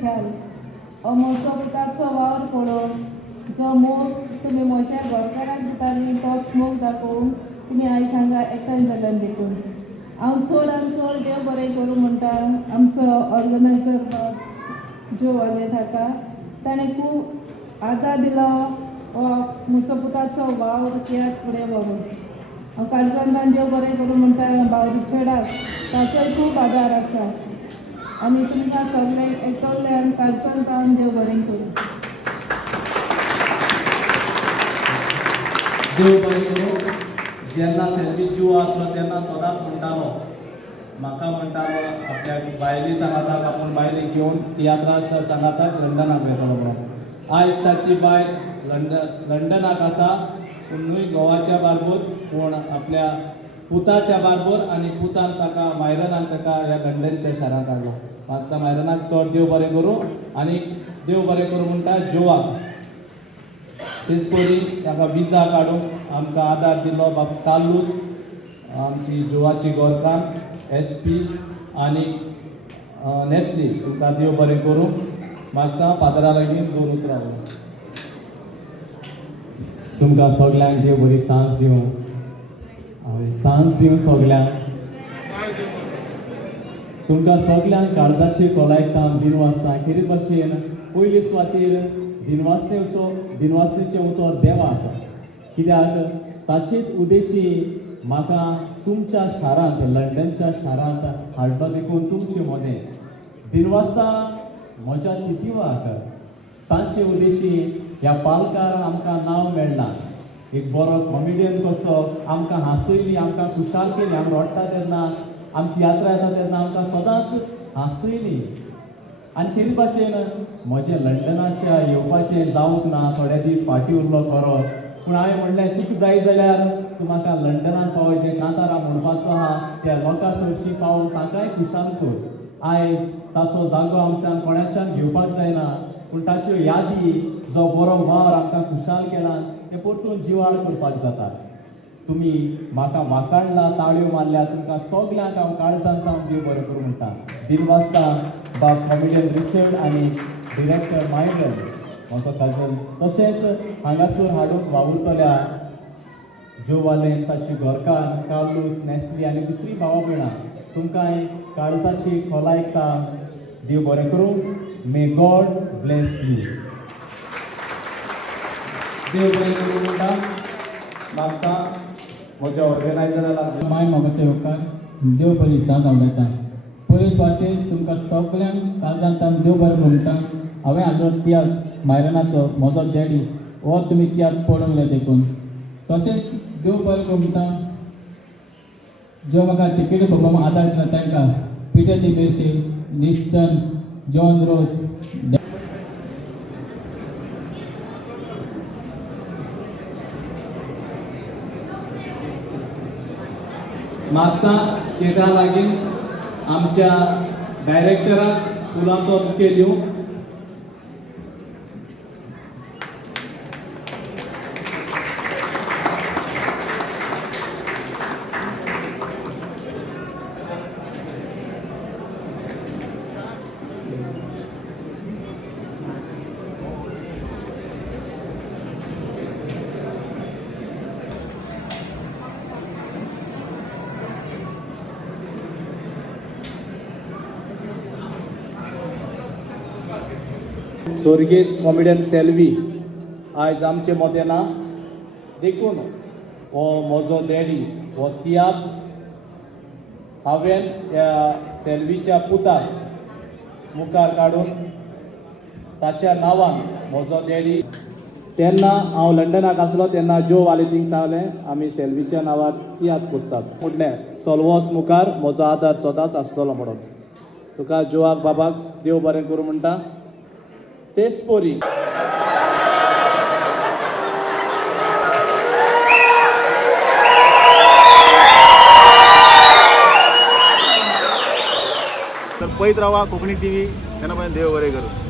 खुशाल हो म्हजो पुताचो वावर पळोवन जो मोग तुमी म्हज्या गोंयकारांक दिताली तोच मोग दाखोवंक तुमी आयज हांगा एकठांय जाल्यान देखून हांव चड आनी चड देव बरें करूं म्हणटा आमचो ऑर्गनायझर जो वाले थाका ताणें खूब आदार दिलो हो म्हजो पुताचो वावर तियात्र फुडें व्हरून हांव काळजांतल्यान देव बरें करूं म्हणटा बावरी चेडाक ताचोय खूब आदार आसा आनी तुमकां सगळ्यांक एकठांय काळजांतल्यान देव बरें करूं. देव बरें करूं. जेन्ना सेल्वी जीव आसलो तेन्ना सदांच म्हणटालो म्हाका म्हणटालो आपल्या बायली सांगाताक आपूण बायली घेवन तियात्राच्या सांगाताक लंडनाक वेतलो म्हणून. आयज ताची बायल लंडनाक आसा पूण न्हय गोवाच्या बारबोर पूण आपल्या पुताच्या बारबोर आनी पुतान ताका मायरनान ताका ह्या लंडनच्या शारांत हाडलो. मागता मायरनाक चड देव बरें करूं आनी देव बरें करूं म्हणटा जोवाक तेच पयलीं ताका विजा काडून आमकां आदार दिलो बाब कालूस आमची जोवाची गोरकान SP आनी नेस्ली तुमकां देव बरें करूं. मागता फादरा लागीं 2 उतरां तुमकां सगळ्यांक देव बरी सांज दिवं. सांज दिवं सगळ्यांक. तुमकां सगळ्यांक काळजाची कोलायकता दिनवासता खेरीत भाशेन पयले सुवातेर दिनवासनेचें उतर देवाक कित्याक ताचेच उद्देशी म्हाका तुमच्या शारांत लंडनच्या शारांत हाडलो देखून तुमचे मोदें दिनवासता म्हज्या तितीवाक तांचे उद्देशी ह्या पालकार आमकां नांव मेळना. एक बरो कॉमेडियन कसो आमकां हांसयली आमकां खुशाल केली. आमी रडटा तेन्ना आमी तियात्रा येता तेन्ना आमकां सदांच हांसयली. आनी खेरीत भाशेन म्हजें लंडनाच्या येवपाचें जावंक ना थोडे दीस फाटीं उरलो खरो पूण हांवें म्हणलें तुका जाय जाल्यार तूं म्हाका लंडनान पावय कांतारा म्हणपाचो आहा त्या लोकां सरशी पावून तांकांय खुशाल कर. आयज ताचो जागो आमच्यान कोणाच्यान घेवपाक जायना पूण ताच्यो यादी जो बरो वावर आमकां खुशाल केला ते परतून जिवाड करपाक जाता. तुमी म्हाका वाकाणला ताळयो मारल्या तुमकां सगळ्यांक हांव काळजांत देव बरें करूं म्हणटा. दिनवासता बाब कॉमेडियन रिचर्ड आनी डिरेक्टर मायकल म्हजो काजल तशेंच हांगासर हाडूंक वावुरतल्या जो वालेन ताची घरकार कार्लूस नेस्ली आनी दुसरी भावां भयणां तुमकांय काळजाची खोलायकता देव बरें करूं. May God bless you. देव बरें करूं म्हणटा. मागता म्हज्या ऑर्गनायझराक माय मोगाचो उपकार देव बरी सांज आवडटा. पयले सुवातेर तुमकां सगळ्यांक काळजांतल्यान देव बरें करूं म्हणटा. हांवें हाजो तियात्र मायरनाचो म्हजो डॅडी हो तुमी तियात्र पळोवंक जाय देखून तशेंच देव बरें करूं म्हणटा. जो म्हाका टिकेटी प्रोग्राम आदार दिला तांकां पिटर दी मेर्शे लिस्टन जॉन रोस मागता केटा लागीं आमच्या डायरेक्टराक फुलांचो बुके दिवं. स्वर्गेस कॉमेडियन सेल्वी आयज आमचे मदें ना देखून हो म्हजो डॅडी हो तियात्र हांवें ह्या सेल्वीच्या पुताक मुखार काडून ताच्या नांवान म्हजो डॅडी तेन्ना हांव लंडनाक आसलो तेन्ना जो वालेतींक सांगलें आमी सेल्वीच्या नांवार तियात्र करतात म्हटलें चलवोस मुखार म्हजो आदार सदांच आसतलो म्हणून. तुका जोवाक बाबाक देव बरें करूं म्हणटा. तेच पोरी तर पळयत रावा कोंकणी TV. तेन्ना देव बरें करूं.